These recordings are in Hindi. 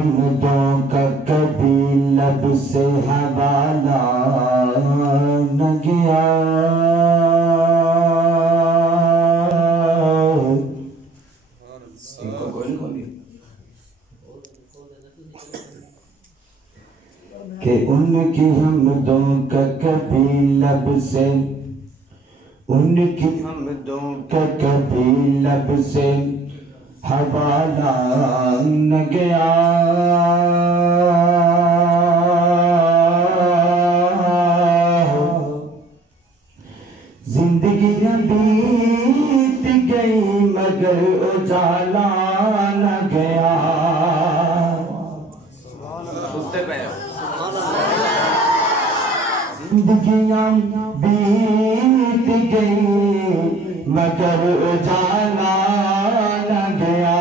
हमदों का कभी लब से हवाला न गया। कि उनकी हमदों का कभी लब से, उनकी हमदों का कभी लब से हवाला न गया। जिंदगियां बीत गई मगर उजाला न गया। जिंदगियां बीत गई मगर उजाला न गया।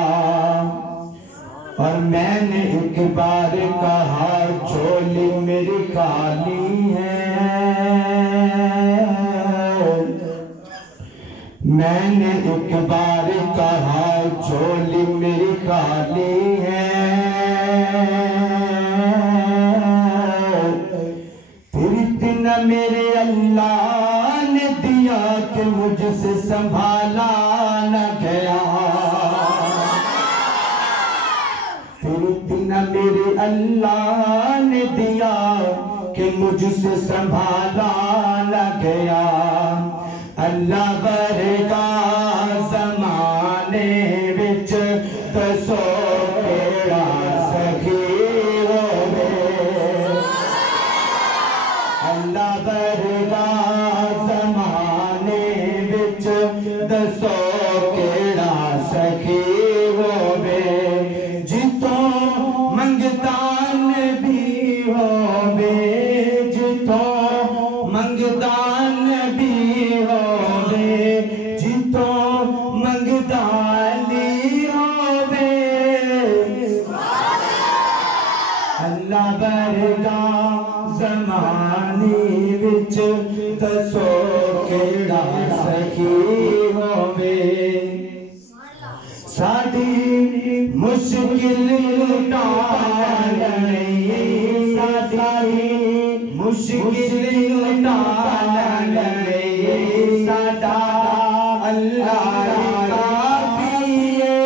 और मैंने एक बार कहा झोली मेरी खाली है। मैंने एक बार कहा झोली मेरी खाली है। फिर इतना मेरे अल्लाह ने दिया कि मुझसे संभाला न गया। फिर इतना मेरे अल्लाह ने दिया कि मुझसे संभाला न गया। अल्लाह वर्गा ज़माने विच दसो केड़ा सखी होवे। अल्लाह वर्गा ज़माने विच दसो केड़ा सखी होवे। जितों मंगदान भी होवे, जितों मंगदान भी होवे, जितों मंगदानी होवे। अल्लाह वर्गा ज़माने विच दसो केड़ा सखी होवे। साडी मुश्किल टालने, साडी मुश्किल टालने साडा अल्लाह काफी है।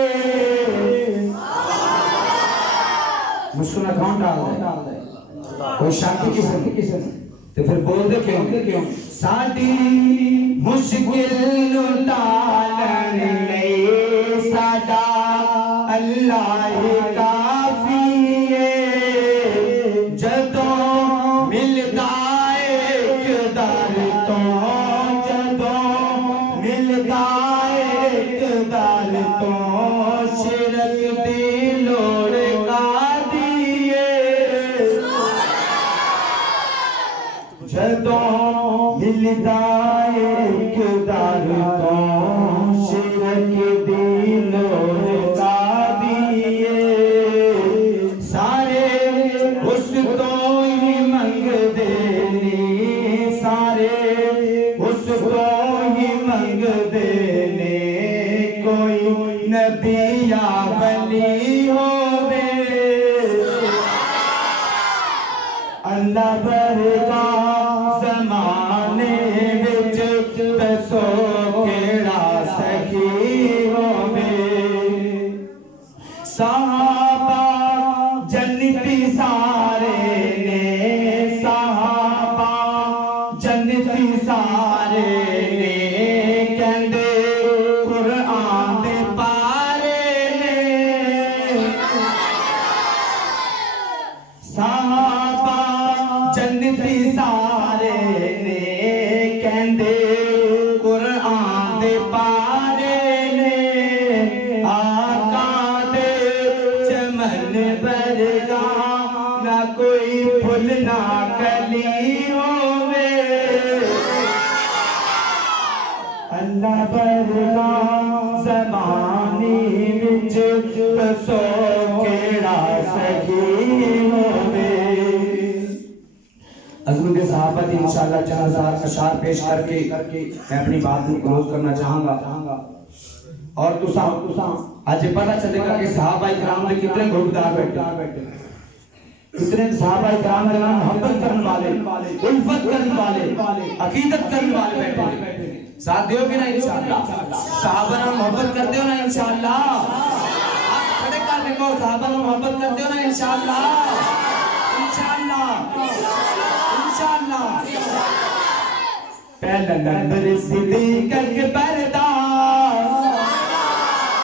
मुश्किल कौन डाल दे? कोई शांति किसे तो फिर बोल दे क्यों? साडी मुश्किल टालने साडा अल्लाह काफी है। जदों मिलदा एक दर तो, जदों मिलदा एक दर तो शिरक दी लोड़ कादी है। जदों मिलदा एक दर तो शिरक दी लोड़ कादी है। सारे उस तो ही मंगदे ने, सारे उस तो ही मंगदे ने। कोई नबी या वली होवे। अल्लाह वर्गा ज़माने विच दसो केड़ा सखी होवे। सहाबा जन्नती सारे ने, सहाबा जन्नती सारे ने। कहंदे कुरान दे पारे ने। सहाबा जन्नती सारे ने। कहंदे कुरान दे पारे ने। आका दे चमन वर्गा ना कोई फुल ना कली होवे। अल्लाह वर्गा ज़माने विच दसो केड़ा सखी होवे। अज़मत सहाबत इंशाअल्लाह 4000 अशार पेश करके मैं अपनी बात को क्लोज करना चाहूंगा। और तुसा आज पता चलेगा कि सहाबाए किराम में कितने गुरदार बैठे, कितने सहाबाए किराम के नाम मोहब्बत करने वाले, उल्फत करने वाले, अकीदत करने वाले बैठे। साथ दोगे ना इंशाअल्लाह? सहाबा नाम मोहब्बत करते हो ना इंशाअल्लाह? हाथ खड़े कर देखो, सहाबा नाम मोहब्बत करते हो ना इंशाअल्लाह? इंशाअल्लाह इंशाअल्लाह। पहला नंबर सिद्दीक के पर्दा